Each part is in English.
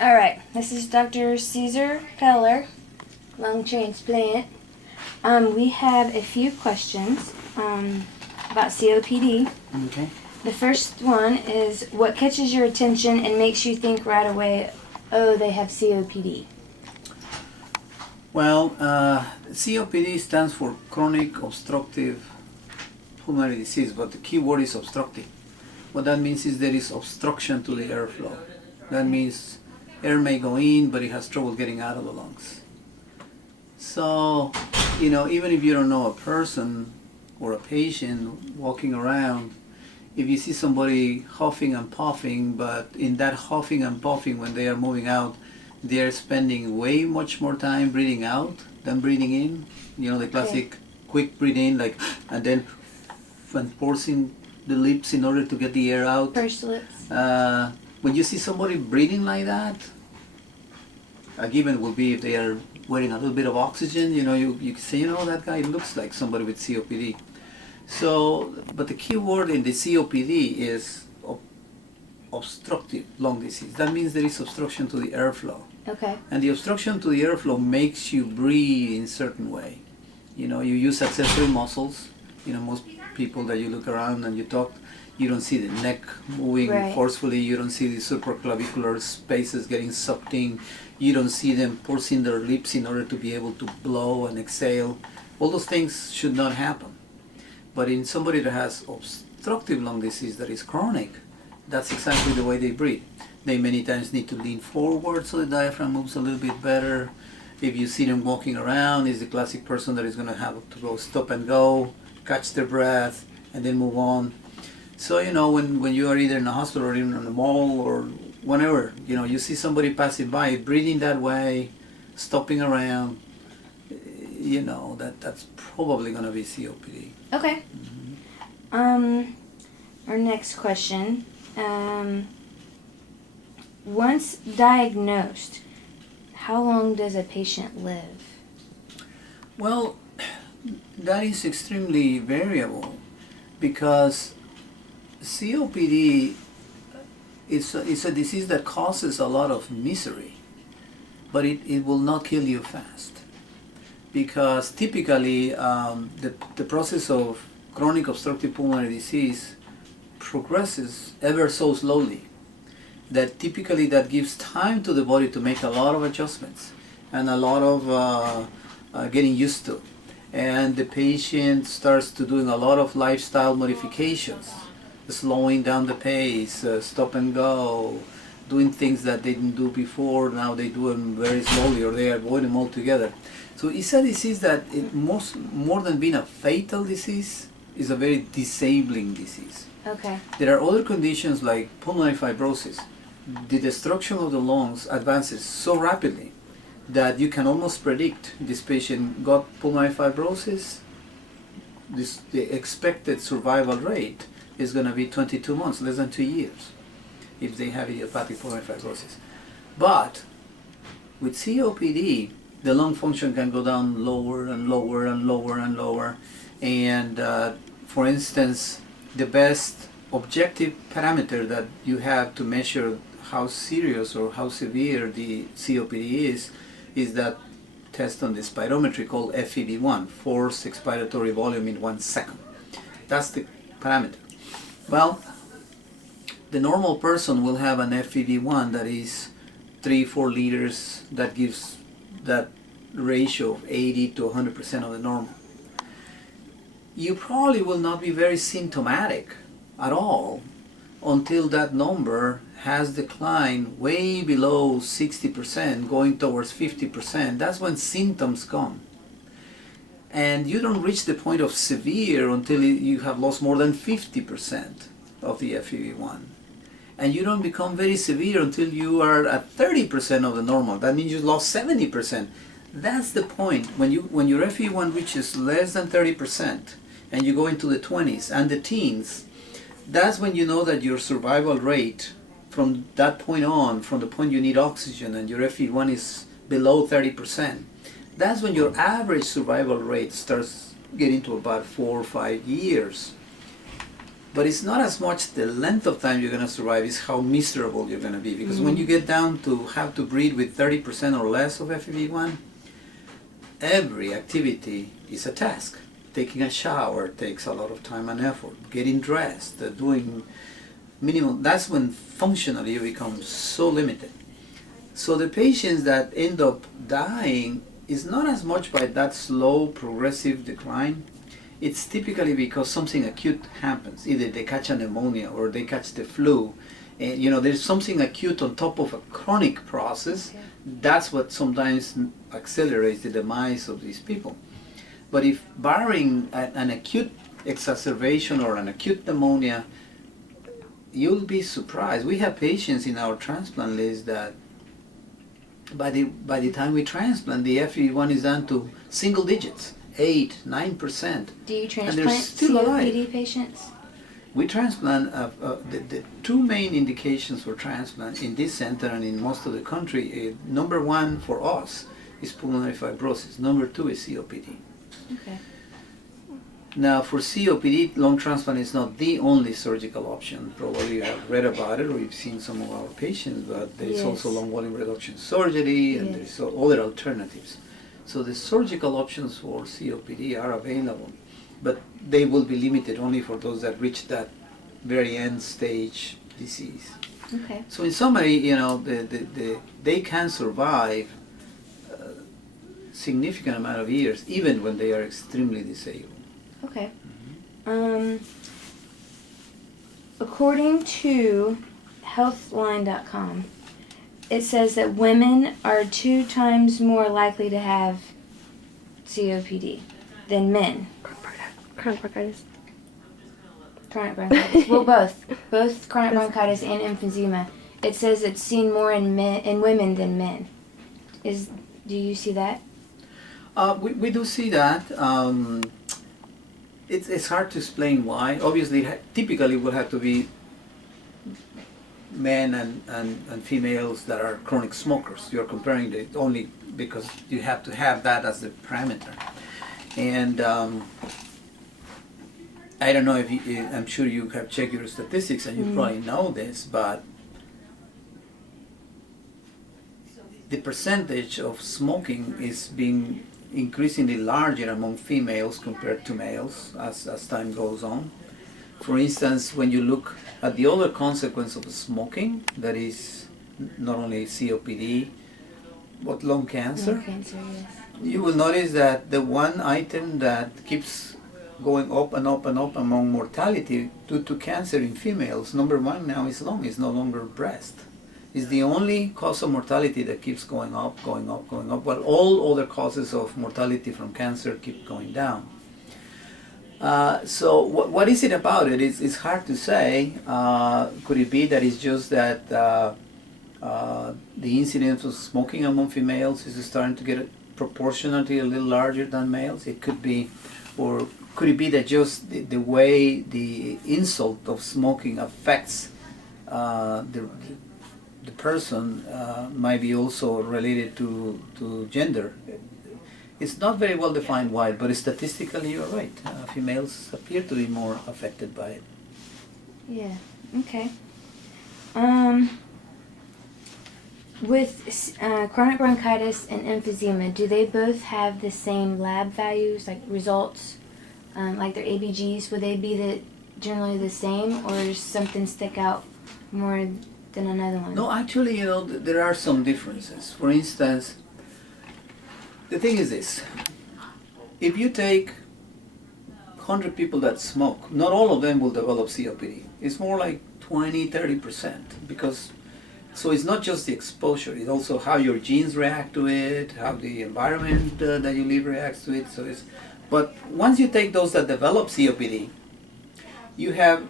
All right, this is Dr. Cesar Keller, lung transplant. We have a few questions about COPD. Okay. The first one is, what catches your attention and makes you think right away, oh, they have COPD? Well, COPD stands for chronic obstructive pulmonary disease, but the key word is obstructive. What that means is there is obstruction to the airflow. That means air may go in, but it has trouble getting out of the lungs. So, even if you don't know a person or a patient walking around, if you see somebody huffing and puffing, but in that huffing and puffing, when they are moving out, they are spending way much more time breathing out than breathing in. The classic quick breathe in, and then forcing the lips in order to get the air out. Pursed lips. When you see somebody breathing like that, a given will be if they are wearing a little bit of oxygen. You can say, that guy looks like somebody with COPD. So, but the key word in the COPD is obstructive lung disease. That means there is obstruction to the airflow. Okay. And the obstruction to the airflow makes you breathe in a certain way. You use accessory muscles. Most people that you look around and you talk, you don't see the neck moving forcefully. You don't see the supraclavicular spaces getting sucked in. You don't see them pursing their lips in order to be able to blow and exhale. All those things should not happen. But in somebody that has obstructive lung disease that is chronic, that's exactly the way they breathe. They many times need to lean forward so the diaphragm moves a little bit better. If you see them walking around, it's the classic person that is going to have to go stop and go, catch their breath, and then move on. So, when you are either in a hospital or even in a mall or whenever, you see somebody passing by, breathing that way, stopping around, that's probably going to be COPD. Okay. Mm-hmm. Our next question. Once diagnosed, how long does a patient live? Well, that is extremely variable because COPD is a disease that causes a lot of misery, but it will not kill you fast. Because typically the process of chronic obstructive pulmonary disease progresses ever so slowly. That typically that gives time to the body to make a lot of adjustments and a lot of getting used to. And the patient starts to doing a lot of lifestyle modifications, slowing down the pace, stop and go, doing things that they didn't do before, now they do them very slowly or they avoid them altogether. So it's a disease that more than being a fatal disease, is a very disabling disease. Okay. There are other conditions like pulmonary fibrosis. The destruction of the lungs advances so rapidly that you can almost predict this patient got pulmonary fibrosis. The expected survival rate is going to be 22 months, less than 2 years, if they have idiopathic pulmonary fibrosis. But with COPD, the lung function can go down lower and lower and lower and lower. And for instance, the best objective parameter that you have to measure how serious or how severe the COPD is that test on the spirometry called FEV1, forced expiratory volume in 1 second. That's the parameter. Well, the normal person will have an FEV1 that is 3-4 liters, that gives that ratio of 80 to 100% of the normal. You probably will not be very symptomatic at all until that number has declined way below 60%, going towards 50%. That's when symptoms come. And you don't reach the point of severe until you have lost more than 50% of the FEV1. And you don't become very severe until you are at 30% of the normal. That means you lost 70%. That's the point. When your FEV1 reaches less than 30% and you go into the 20s and the teens, that's when you know that your survival rate from that point on, from the point you need oxygen and your FEV1 is below 30%, that's when your average survival rate starts getting to about 4 or 5 years. But it's not as much the length of time you're going to survive, it's how miserable you're going to be. Because when you get down to have to breathe with 30% or less of FEV1, every activity is a task. Taking a shower takes a lot of time and effort. Getting dressed, doing minimum, that's when functionally you become so limited. So the patients that end up dying is not as much by that slow progressive decline. It's typically because something acute happens. Either they catch a pneumonia or they catch the flu. And there's something acute on top of a chronic process. Okay. That's what sometimes accelerates the demise of these people. But if barring an acute exacerbation or an acute pneumonia, you'll be surprised. We have patients in our transplant list that by the time we transplant, the FEV1 is down to single digits, 8, 9%. Do you And transplant they're still alive. COPD patients? We transplant, the two main indications for transplant in this center and in most of the country, number one for us is pulmonary fibrosis, number two is COPD. Okay. Now for COPD, lung transplant is not the only surgical option. Probably you have read about it or you've seen some of our patients, but there is also lung volume reduction surgery and there's other alternatives. So the surgical options for COPD are available, but they will be limited only for those that reach that very end stage disease. Okay. So in summary, they can survive a significant amount of years even when they are extremely disabled. Okay. According to healthline.com, it says that women are 2 times more likely to have COPD than men. Chronic bronchitis. Chronic bronchitis. Well, both chronic bronchitis and emphysema. It says it's seen more in women than men. Do you see that? We do see that. It's hard to explain why. Obviously, typically would have to be men and females that are chronic smokers. You're comparing it only because you have to have that as the parameter. And I don't know if I'm sure you have checked your statistics and you probably know this, but the percentage of smoking is being increasingly larger among females compared to males as time goes on. For instance, when you look at the other consequence of smoking, that is not only COPD, but lung cancer, Lung cancer, yes. you will notice that the one item that keeps going up and up and up among mortality due to cancer in females, number one now is lung, is no longer breast. Is the only cause of mortality that keeps going up, going up, going up, while all other causes of mortality from cancer keep going down. So what is it about it? It's hard to say. Could it be that it's just that the incidence of smoking among females is starting to get proportionately a little larger than males? It could be, or could it be that just the way the insult of smoking affects the person might be also related to gender? It's not very well defined why, but statistically you're right. Females appear to be more affected by it. Yeah, okay. With chronic bronchitis and emphysema, do they both have the same lab values, like results, like their ABGs? Would they be generally the same, or does something stick out more than another one? No, actually, there are some differences. For instance, the thing is this. If you take 100 people that smoke, not all of them will develop COPD. It's more like 20, 30%. So it's not just the exposure, it's also how your genes react to it, how the environment that you live reacts to it. But once you take those that develop COPD, you have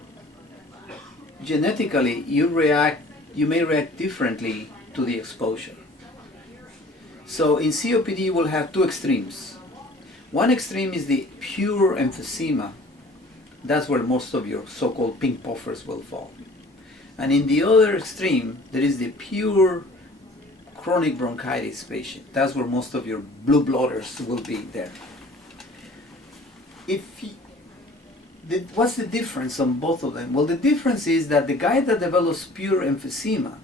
genetically, you may react differently to the exposure. So in COPD you will have two extremes. One extreme is the pure emphysema. That's where most of your so-called pink puffers will fall. And in the other extreme, there is the pure chronic bronchitis patient. That's where most of your blue blooders will be there. what's the difference on both of them? Well, the difference is that the guy that develops pure emphysema,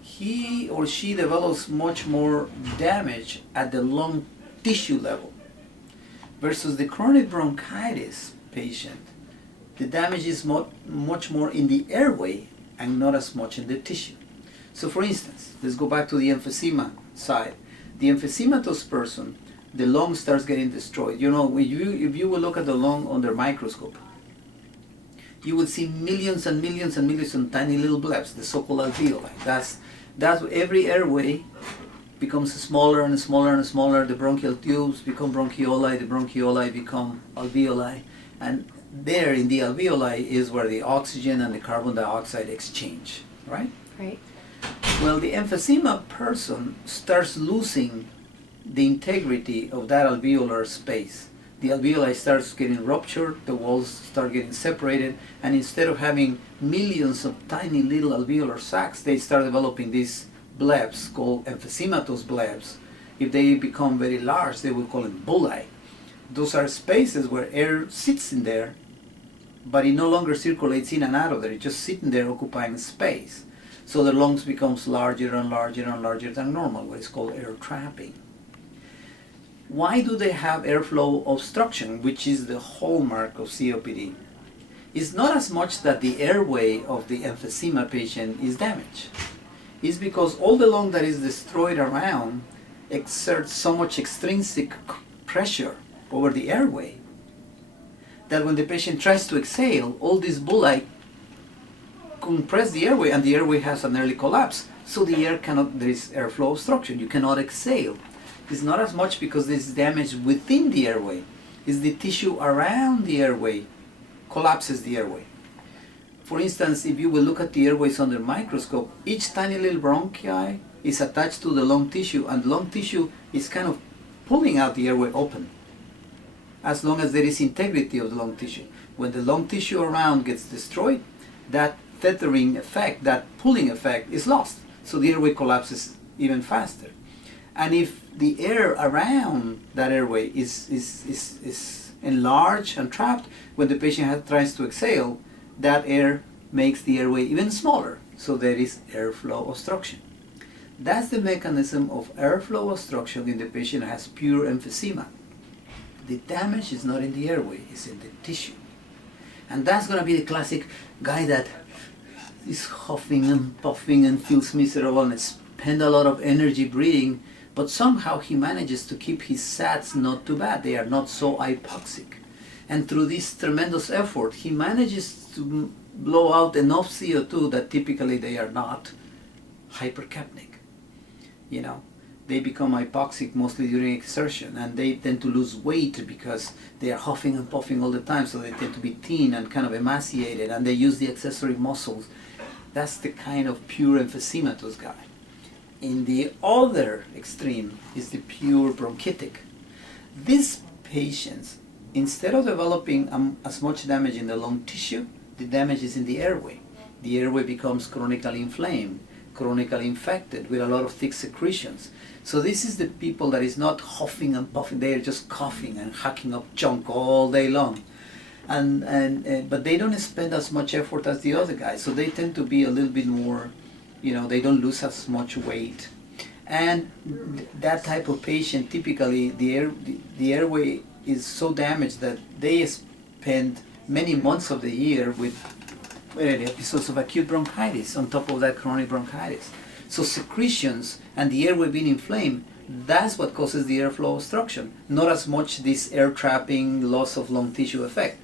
he or she develops much more damage at the lung tissue level versus the chronic bronchitis patient. The damage is much more in the airway and not as much in the tissue. So for instance, let's go back to the emphysema side. The emphysematous person, the lung starts getting destroyed. You know, if you will look at the lung under microscope, you would see millions and millions and millions of tiny little blebs, the so-called alveoli. That's every airway becomes smaller and smaller and smaller. The bronchial tubes become bronchioli, the bronchioli become alveoli, and there in the alveoli is where the oxygen and the carbon dioxide exchange, right? Right. Well, the emphysema person starts losing the integrity of that alveolar space. The alveoli starts getting ruptured, the walls start getting separated, and instead of having millions of tiny little alveolar sacs, they start developing these blebs called emphysematous blebs. If they become very large, they will call them bullae. Those are spaces where air sits in there, but it no longer circulates in and out of there. It's just sitting there occupying space. So the lungs becomes larger and larger and larger than normal, what is called air trapping. Why do they have airflow obstruction, which is the hallmark of COPD? It's not as much that the airway of the emphysema patient is damaged. It's because all the lung that is destroyed around exerts so much extrinsic pressure over the airway that when the patient tries to exhale, all these bullae compress the airway and the airway has an early collapse. So the air cannot, there is airflow obstruction. You cannot exhale. It's not as much because there is damage within the airway. It's the tissue around the airway collapses the airway. For instance, if you will look at the airways under microscope, each tiny little bronchi is attached to the lung tissue, and the lung tissue is kind of pulling out the airway open as long as there is integrity of the lung tissue. When the lung tissue around gets destroyed, that tethering effect, that pulling effect is lost. So the airway collapses even faster. And if the air around that airway is enlarged and trapped, when the patient tries to exhale, that air makes the airway even smaller. So there is airflow obstruction. That's the mechanism of airflow obstruction in the patient who has pure emphysema. The damage is not in the airway, it's in the tissue. And that's going to be the classic guy that is huffing and puffing and feels miserable and spend a lot of energy breathing, but somehow he manages to keep his SATs not too bad. They are not so hypoxic. And through this tremendous effort, he manages to blow out enough CO2 that typically they are not hypercapnic. You know, they become hypoxic mostly during exertion, and they tend to lose weight because they are huffing and puffing all the time, so they tend to be thin and kind of emaciated, and they use the accessory muscles. That's the kind of pure emphysematous guy. In the other extreme is the pure bronchitic. These patients, instead of developing as much damage in the lung tissue, the damage is in the airway. The airway becomes chronically inflamed, chronically infected with a lot of thick secretions. So this is the people that is not huffing and puffing, they are just coughing and hacking up junk all day long. But they don't spend as much effort as the other guys, so they tend to be a little bit more, you know, they don't lose as much weight. And that type of patient, typically the airway is so damaged that they spend many months of the year with episodes of acute bronchitis on top of that chronic bronchitis. So secretions and the airway being inflamed, that's what causes the airflow obstruction, not as much this air trapping, loss of lung tissue effect.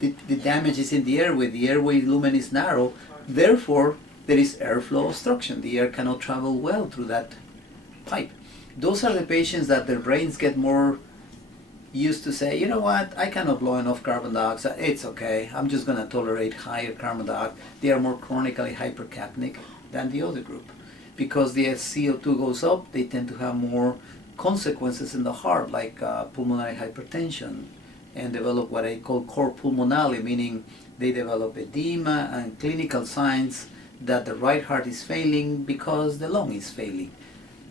The damage is in the airway lumen is narrow, therefore there is airflow obstruction. The air cannot travel well through that pipe. Those are the patients that their brains get more used to say, you know what, I cannot blow enough carbon dioxide, it's okay, I'm just going to tolerate higher carbon dioxide. They are more chronically hypercapnic than the other group. Because the CO2 goes up, they tend to have more consequences in the heart, like pulmonary hypertension, and develop what I call cor pulmonale, meaning they develop edema and clinical signs that the right heart is failing because the lung is failing.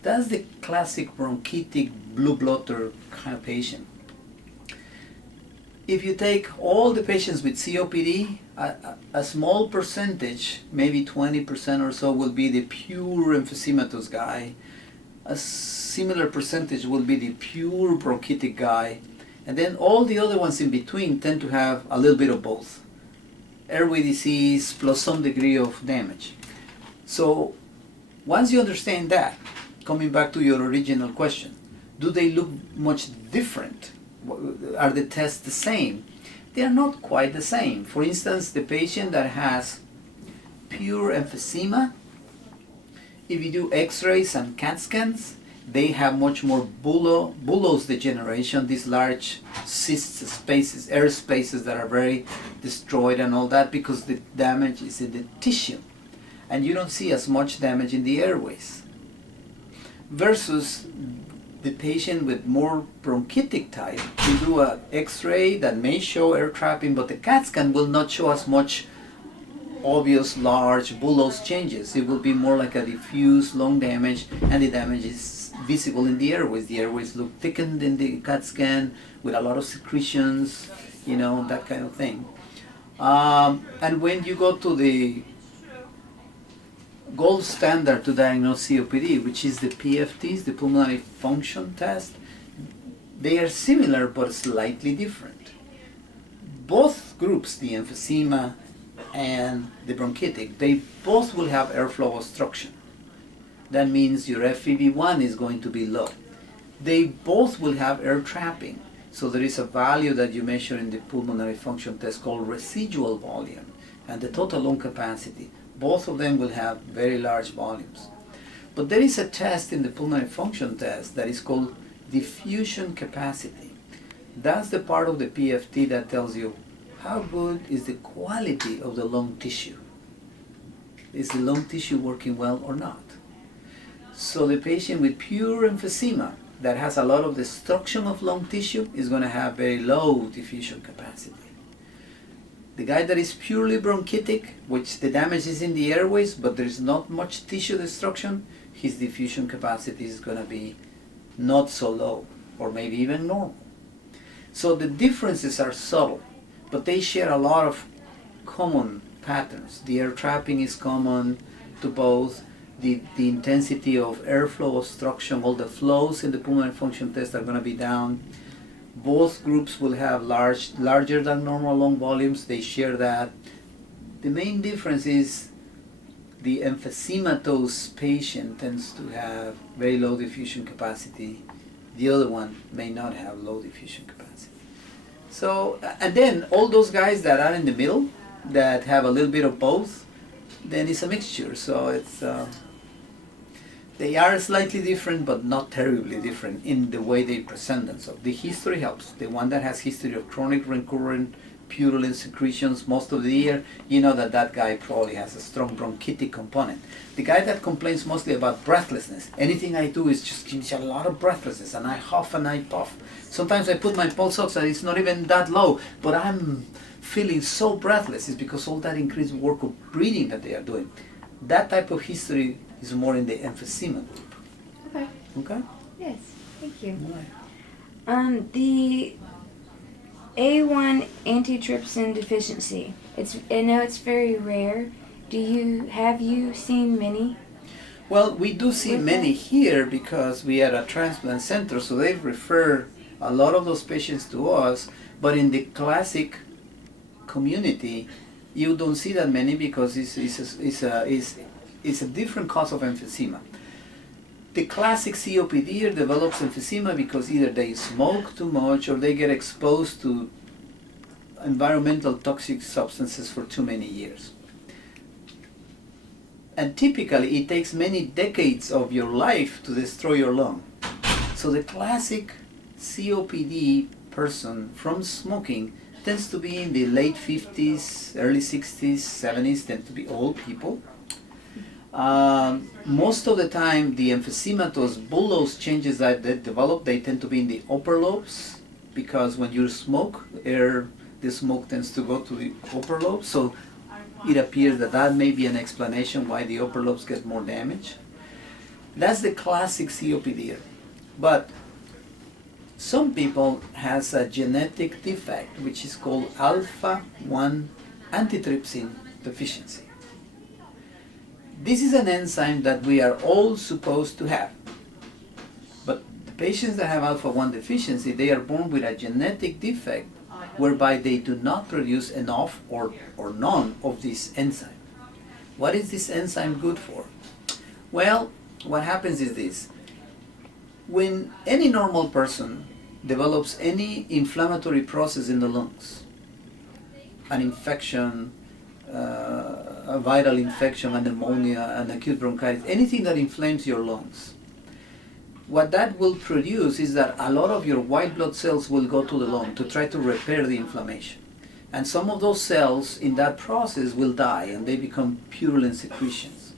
That's the classic bronchitic blue blotter kind of patient. if you take all the patients with COPD, a small percentage, maybe 20% or so, will be the pure emphysematous guy. A similar percentage will be the pure bronchitic guy. And then all the other ones in between tend to have a little bit of both. Airway disease plus some degree of damage. So once you understand that, coming back to your original question, do they look much different? Are the tests the same? They are not quite the same. For instance, the patient that has pure emphysema, if you do x-rays and CAT scans, they have much more bullous degeneration, these large cyst spaces, air spaces that are very destroyed and all that, because the damage is in the tissue. And you don't see as much damage in the airways. Versus the patient with more bronchitic type, you do an x-ray that may show air trapping, but the CAT scan will not show as much obvious large bullous changes. It will be more like a diffuse lung damage, and the damage is visible in the airways. The airways look thickened in the CAT scan with a lot of secretions, that kind of thing. And when you go to the gold standard to diagnose COPD, which is the PFTs, the pulmonary function test, they are similar but slightly different. Both groups, the emphysema and the bronchitic, they both will have airflow obstruction. That means your FEV1 is going to be low. They both will have air trapping. So there is a value that you measure in the pulmonary function test called residual volume and the total lung capacity. Both of them will have very large volumes. But there is a test in the pulmonary function test that is called diffusion capacity. That's the part of the PFT that tells you how good is the quality of the lung tissue. Is the lung tissue working well or not? So the patient with pure emphysema that has a lot of destruction of lung tissue is going to have very low diffusion capacity. The guy that is purely bronchitic, which the damage is in the airways, but there's not much tissue destruction, his diffusion capacity is going to be not so low, or maybe even normal. So the differences are subtle, but they share a lot of common patterns. The air trapping is common to both. The intensity of airflow obstruction, all the flows in the pulmonary function test are going to be down. Both groups will have larger than normal lung volumes. They share that. The main difference is the emphysematous patient tends to have very low diffusion capacity. The other one may not have low diffusion capacity. So, and then all those guys that are in the middle, that have a little bit of both, then it's a mixture. So it's they are slightly different, but not terribly different in the way they present themselves. The history helps. The one that has history of chronic recurrent purulent secretions most of the year, you know that guy probably has a strong bronchitic component. The guy that complains mostly about breathlessness, anything I do is just gives you a lot of breathlessness, and I huff and I puff. Sometimes I put my pulse ox and it's not even that low, but I'm feeling so breathless. It's because all that increased work of breathing that they are doing. That type of history is more in the emphysema group. Okay. Okay? Yes, thank you. All right. The A1 antitrypsin deficiency. I know it's very rare. Have you seen many? Well, we do see With many that? here because we are a transplant center, so they refer a lot of those patients to us, but in the classic community, you don't see that many because it's a different cause of emphysema. The classic COPD develops emphysema because either they smoke too much or they get exposed to environmental toxic substances for too many years. And typically it takes many decades of your life to destroy your lung. So the classic COPD person from smoking tends to be in the late 50s, early 60s, 70s, tend to be old people. Most of the time, the emphysematous bullous changes that they develop, they tend to be in the upper lobes, because when you smoke, the smoke tends to go to the upper lobes. So it appears that may be an explanation why the upper lobes get more damage. That's the classic COPD. But Some people has a genetic defect which is called alpha-1 antitrypsin deficiency. This is an enzyme that we are all supposed to have. But the patients that have alpha-1 deficiency, they are born with a genetic defect whereby they do not produce enough or none of this enzyme. What is this enzyme good for? Well, what happens is this. When any normal person develops any inflammatory process in the lungs, an infection, a viral infection, a pneumonia, an acute bronchitis, anything that inflames your lungs, what that will produce is that a lot of your white blood cells will go to the lung to try to repair the inflammation. And some of those cells in that process will die and they become purulent secretions.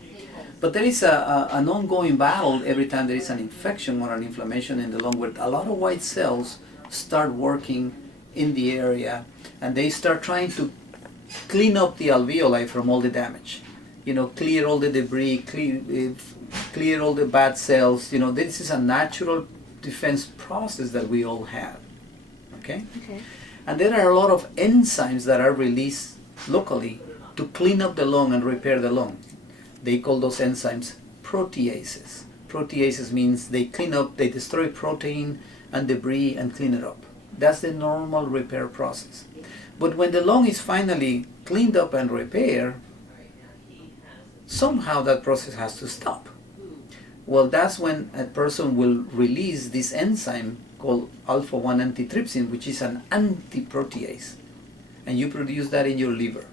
But there is an ongoing battle every time there is an infection or an inflammation in the lung where a lot of white cells start working in the area and they start trying to clean up the alveoli from all the damage. You know, clear all the debris, clear all the bad cells. You know, this is a natural defense process that we all have. Okay? Okay. And there are a lot of enzymes that are released locally to clean up the lung and repair the lung. They call those enzymes proteases. Proteases means they clean up, they destroy protein and debris and clean it up. That's the normal repair process. But when the lung is finally cleaned up and repaired, somehow that process has to stop. Well, that's when a person will release this enzyme called alpha-1 antitrypsin, which is an antiprotease. And you produce that in your liver.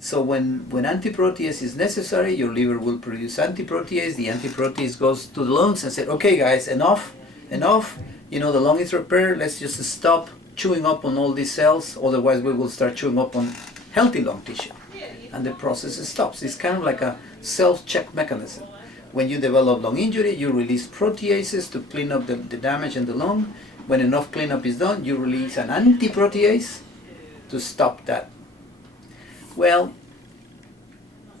So when antiprotease is necessary, your liver will produce antiprotease. The antiprotease goes to the lungs and says, okay guys, enough. You know, the lung is repaired, let's just stop chewing up on all these cells, otherwise we will start chewing up on healthy lung tissue. And the process stops. It's kind of like a self-check mechanism. When you develop lung injury, you release proteases to clean up the damage in the lung. When enough cleanup is done, you release an antiprotease to stop that. Well,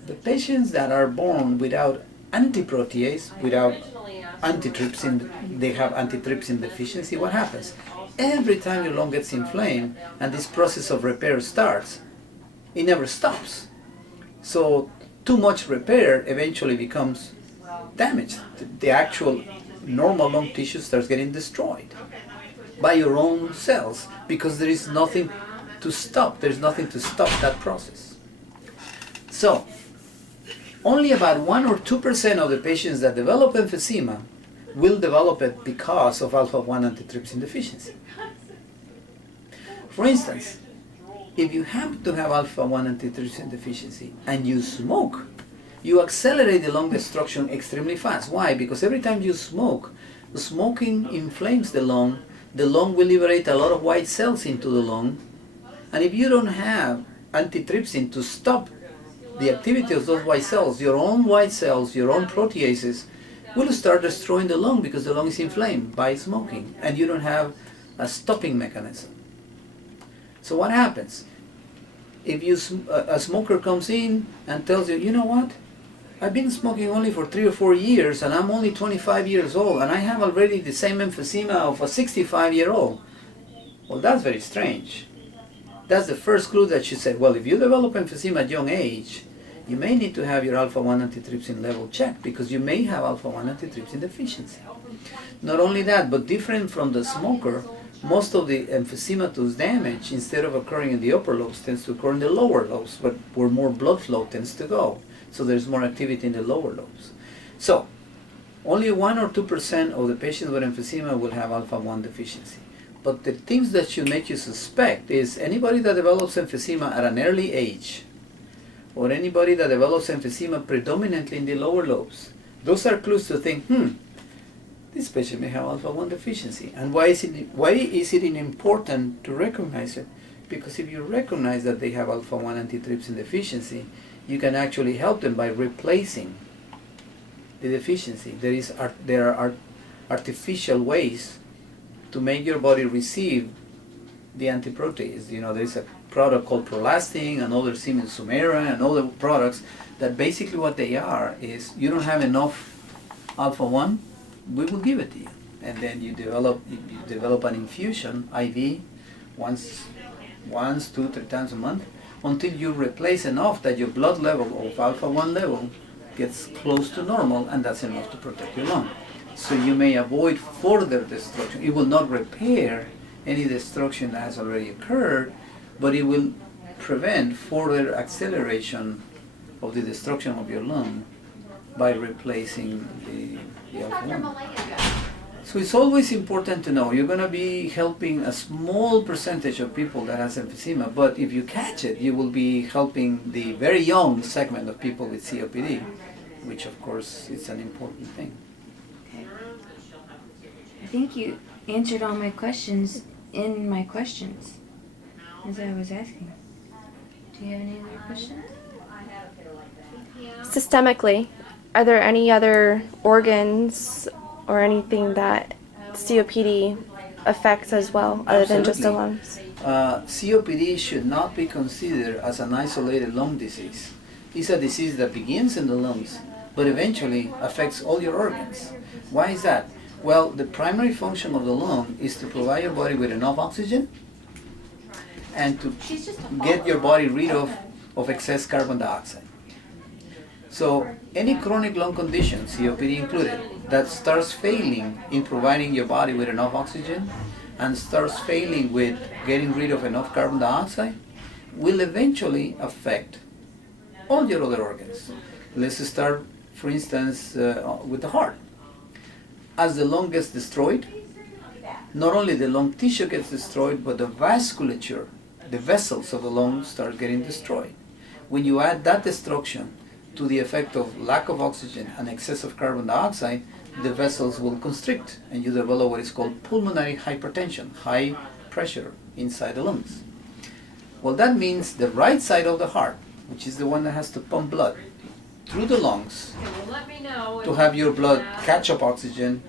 the patients that are born without antiprotease, without antitrypsin, they have antitrypsin deficiency, what happens? Every time your lung gets inflamed and this process of repair starts, it never stops. So too much repair eventually becomes damaged. The actual normal lung tissue starts getting destroyed by your own cells because there is nothing to stop. There's nothing to stop that process. So only about 1 or 2% of the patients that develop emphysema will develop it because of alpha-1 antitrypsin deficiency. For instance, if you happen to have alpha-1 antitrypsin deficiency and you smoke, you accelerate the lung destruction extremely fast. Why? Because every time you smoke, the smoking inflames the lung will liberate a lot of white cells into the lung, and if you don't have antitrypsin to stop the activity of those white cells, your own white cells, your own proteases, will start destroying the lung because the lung is inflamed by smoking, and you don't have a stopping mechanism. So what happens? If a smoker comes in and tells you, you know what, I've been smoking only for 3 or 4 years and I'm only 25 years old and I have already the same emphysema of a 65-year-old. Well, that's very strange. That's the first clue that you say, well, if you develop emphysema at young age, you may need to have your alpha-1 antitrypsin level checked because you may have alpha-1 antitrypsin deficiency. Not only that, but different from the smoker, most of the emphysematous damage, instead of occurring in the upper lobes, tends to occur in the lower lobes, but where more blood flow tends to go. So there's more activity in the lower lobes. So only 1 or 2% of the patients with emphysema will have alpha-1 deficiency. But the things that should make you suspect is anybody that develops emphysema at an early age, or anybody that develops emphysema predominantly in the lower lobes. Those are clues to think, this patient may have alpha-1 deficiency. And why is it important to recognize it? Because if you recognize that they have alpha-1 antitrypsin deficiency, you can actually help them by replacing the deficiency. There are artificial ways to make your body receive the antiprotease. You know, there's a product called Prolastin, another Siemens Sumera, and other products that basically what they are is you don't have enough alpha-1, we will give it to you. and then you develop an infusion IV once, 2, 3 times a month, until you replace enough that your blood level of alpha-1 level gets close to normal, and that's enough to protect your lung. So you may avoid further destruction. It will not repair any destruction that has already occurred, but it will prevent further acceleration of the destruction of your lung by replacing the alpha-1. So it's always important to know you're going to be helping a small percentage of people that has emphysema, but if you catch it, you will be helping the very young segment of people with COPD, which of course is an important thing. Okay. I think you answered all my questions in my questions as I was asking. Do you have any other questions? Systemically, are there any other organs or anything that COPD affects as well, other than just the lungs? COPD should not be considered as an isolated lung disease. It's a disease that begins in the lungs, but eventually affects all your organs. Why is that? Well, the primary function of the lung is to provide your body with enough oxygen and to get your body rid of excess carbon dioxide. So any chronic lung condition, COPD included, that starts failing in providing your body with enough oxygen and starts failing with getting rid of enough carbon dioxide will eventually affect all your other organs. Let's start, for instance, with the heart. As the lung gets destroyed, not only the lung tissue gets destroyed, but the vasculature, the vessels of the lung start getting destroyed. When you add that destruction to the effect of lack of oxygen and excess of carbon dioxide, the vessels will constrict and you develop what is called pulmonary hypertension, high pressure inside the lungs. Well, that means the right side of the heart, which is the one that has to pump blood through the lungs to have your blood catch up oxygen,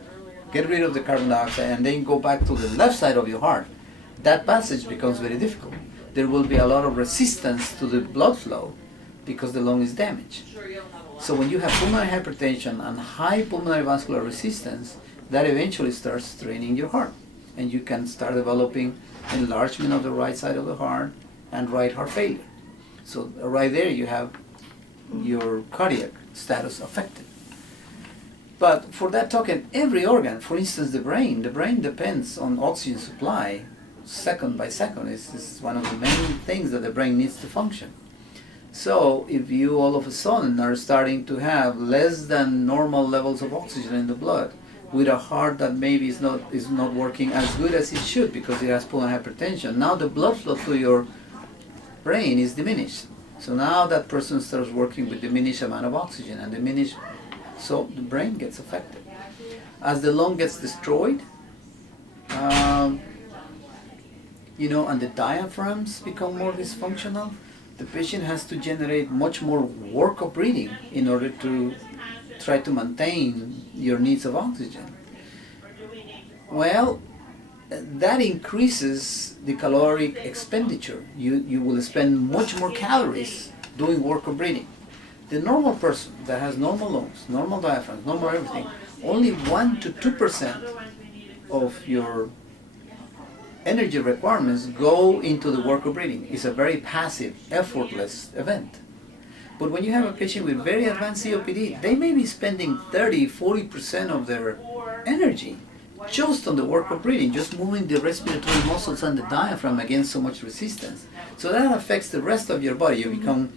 get rid of the carbon dioxide, and then go back to the left side of your heart, that passage becomes very difficult. There will be a lot of resistance to the blood flow because the lung is damaged. So when you have pulmonary hypertension and high pulmonary vascular resistance, that eventually starts straining your heart. And you can start developing enlargement of the right side of the heart and right heart failure. So right there you have your cardiac status affected. But for that token, every organ, for instance the brain depends on oxygen supply second by second. It's one of the main things that the brain needs to function. So if you all of a sudden are starting to have less than normal levels of oxygen in the blood, with a heart that maybe is not working as good as it should because it has pulmonary hypertension, now the blood flow to your brain is diminished. So now that person starts working with diminished amount of oxygen and diminished, so the brain gets affected. As the lung gets destroyed, and the diaphragms become more dysfunctional, the patient has to generate much more work of breathing in order to try to maintain your needs of oxygen. Well, that increases the caloric expenditure. You will spend much more calories doing work of breathing. The normal person that has normal lungs, normal diaphragms, normal everything, only 1 to 2% of your energy requirements go into the work of breathing. It's a very passive, effortless event. But when you have a patient with very advanced COPD, they may be spending 30-40% of their energy just on the work of breathing, just moving the respiratory muscles and the diaphragm against so much resistance. So that affects the rest of your body. You become,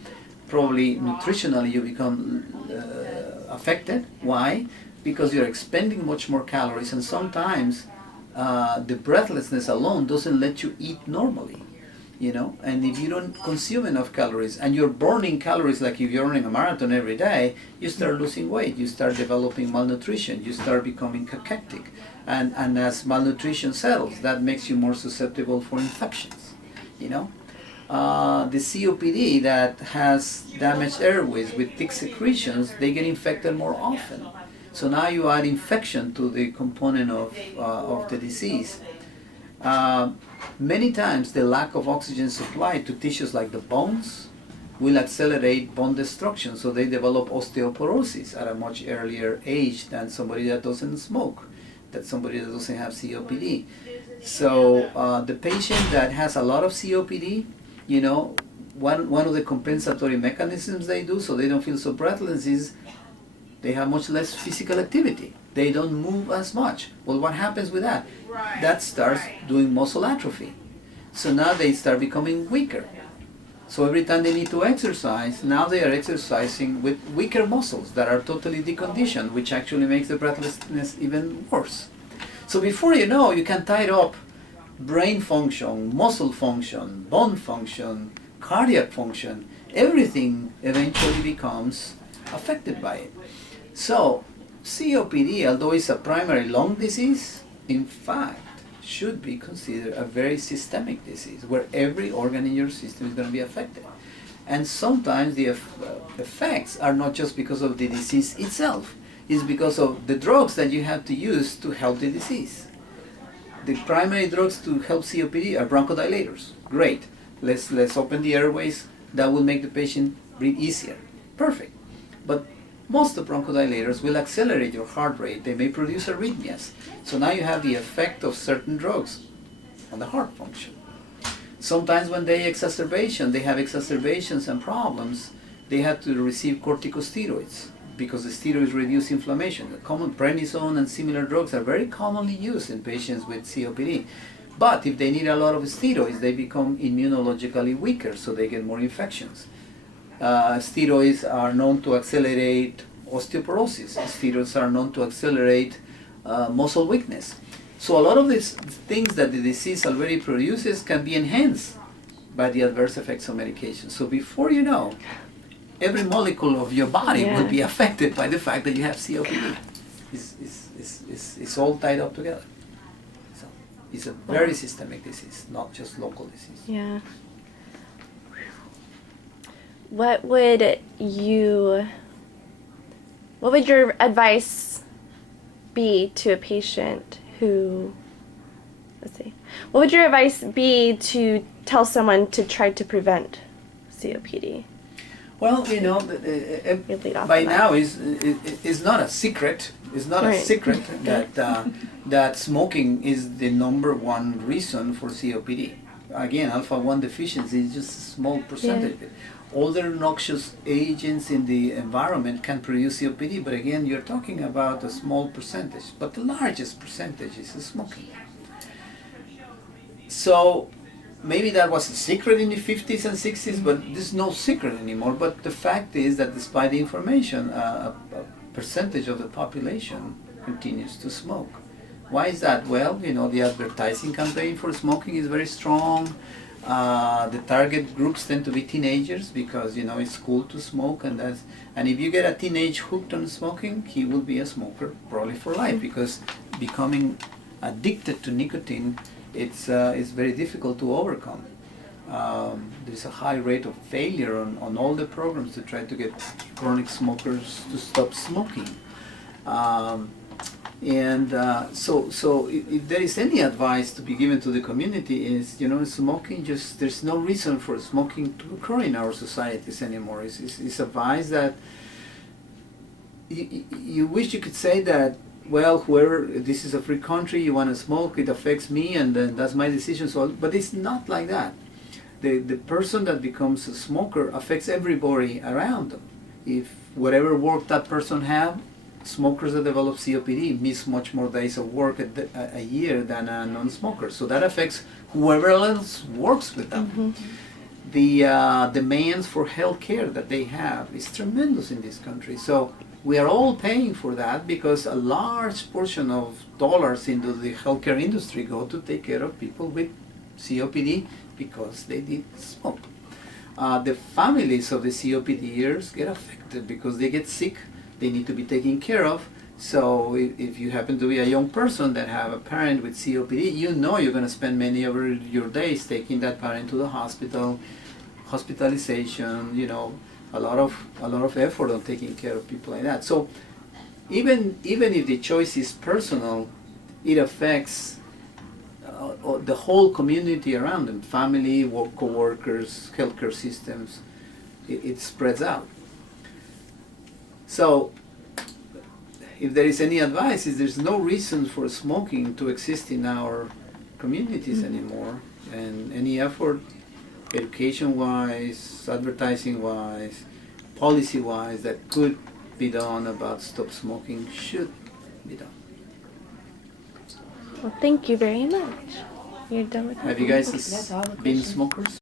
probably nutritionally, you become affected. Why? Because you're expending much more calories, and sometimes the breathlessness alone doesn't let you eat normally, and if you don't consume enough calories and you're burning calories like if you're running a marathon every day, you start losing weight, you start developing malnutrition, you start becoming cachectic, and as malnutrition settles, that makes you more susceptible for infections. The COPD that has damaged airways with thick secretions, they get infected more often. So now you add infection to the component of the disease. Many times the lack of oxygen supply to tissues like the bones will accelerate bone destruction, so they develop osteoporosis at a much earlier age than somebody that doesn't smoke. that somebody that doesn't have COPD. So the patient that has a lot of COPD, you know, one of the compensatory mechanisms they do so they don't feel so breathless is they have much less physical activity. They don't move as much. Well, what happens with that? That starts doing muscle atrophy. So now they start becoming weaker. So every time they need to exercise, now they are exercising with weaker muscles that are totally deconditioned, which actually makes the breathlessness even worse. So before you know, you can tie up brain function, muscle function, bone function, cardiac function. Everything eventually becomes affected by it. So COPD, although it's a primary lung disease, in fact, should be considered a very systemic disease where every organ in your system is going to be affected. And sometimes the effects are not just because of the disease itself, it's because of the drugs that you have to use to help the disease. The primary drugs to help COPD are bronchodilators. Great. Let's open the airways. That will make the patient breathe easier. Perfect. But most of bronchodilators will accelerate your heart rate. They may produce arrhythmias. So now you have the effect of certain drugs on the heart function. Sometimes when they have exacerbations and problems, they have to receive corticosteroids because the steroids reduce inflammation. The common prednisone and similar drugs are very commonly used in patients with COPD. But if they need a lot of steroids, they become immunologically weaker, so they get more infections. Steroids are known to accelerate osteoporosis. Steroids are known to accelerate muscle weakness. So a lot of these things that the disease already produces can be enhanced by the adverse effects of medication. So before you know, every molecule of your body will be affected by the fact that you have COPD. It's all tied up together. So it's a very systemic disease, not just local disease. Yeah. What would your advice be to a patient who, what would your advice be to tell someone to try to prevent COPD? Well, you know, by now it's not a secret. It's not a secret that smoking is the number one reason for COPD. Again, alpha-1 deficiency is just a small percentage of it. Other noxious agents in the environment can produce COPD, but again, you're talking about a small percentage. But the largest percentage is smoking. So maybe that was a secret in the 50s and 60s, but there's no secret anymore. But the fact is that despite the information, a percentage of the population continues to smoke. Why is that? Well, you know, the advertising campaign for smoking is very strong. The target groups tend to be teenagers because, you know, it's cool to smoke, and if you get a teenage hooked on smoking, he will be a smoker probably for life, because becoming addicted to nicotine, it's very difficult to overcome. There's a high rate of failure on all the programs to try to get chronic smokers to stop smoking. So if there is any advice to be given to the community is, you know, smoking, there's no reason for smoking to occur in our societies anymore. It's advice that you wish you could say that, well, this is a free country, you want to smoke, it affects me, and then that's my decision. So, but it's not like that. The person that becomes a smoker affects everybody around them. If whatever work that person have, smokers that develop COPD miss much more days of work a year than a non-smoker. So that affects whoever else works with them. Mm-hmm. The demands for health care that they have is tremendous in this country. So we are all paying for that because a large portion of dollars into the healthcare industry go to take care of people with COPD because they did smoke. The families of the COPDers get affected because they get sick. They need to be taken care of. So if you happen to be a young person that have a parent with COPD, you know you're going to spend many of your days taking that parent to the hospital, hospitalization, you know, a lot of effort on taking care of people like that. So even if the choice is personal, it affects the whole community around them, family, co-workers, healthcare systems. It spreads out. So if there is any advice, is there's no reason for smoking to exist in our communities anymore, and any effort, education-wise, advertising-wise, policy-wise, that could be done about stop smoking should be done. Well, thank you very much. You're done with Have you guys That's all the been questions. smokers?